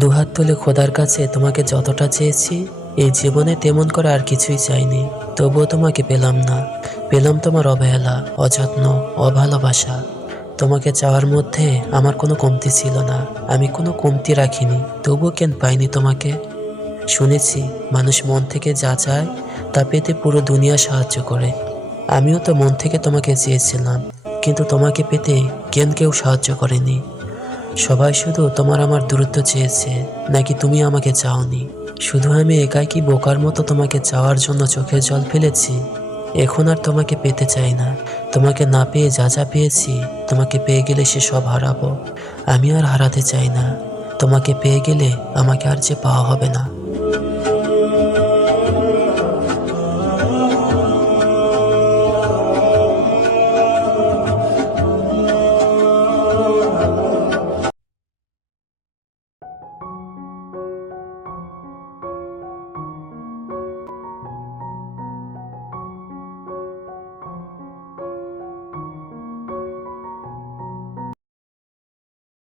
দুহাত তুলে খোদার কাছে তোমাকে যতটা চেয়েছি এই জীবনে তেমন করে আর কিছুই চাইনি, তবুও তোমাকে পেলাম না। পেলাম তোমার অবহেলা, অযত্ন, অভালোবাসা। তোমাকে চাওয়ার মধ্যে আমার কোনো কমতি ছিল না, আমি কোনো কমতি রাখিনি, তবুও কেন পাইনি তোমাকে? শুনেছি মানুষ মন থেকে যা চায় তা পেতে পুরো দুনিয়া সাহায্য করে। আমিও তো মন থেকে তোমাকে চেয়েছিলাম, কিন্তু তোমাকে পেতে কেন কেউ সাহায্য করেনি। সবাই শুধু তোমার আমার দূরত্ব চেয়েছে, নাকি তুমি আমাকে চাওনি? শুধু আমি একাই কি বোকার মতো তোমাকে চাওয়ার জন্য চোখের জল ফেলেছি? এখন আর তোমাকে পেতে চাই না। তোমাকে না পেয়ে যা যা পেয়েছি, তোমাকে পেয়ে গেলে সে সব হারাবো। আমি আর হারাতে চাই না। তোমাকে পেয়ে গেলে আমাকে আর যে পাওয়া হবে না।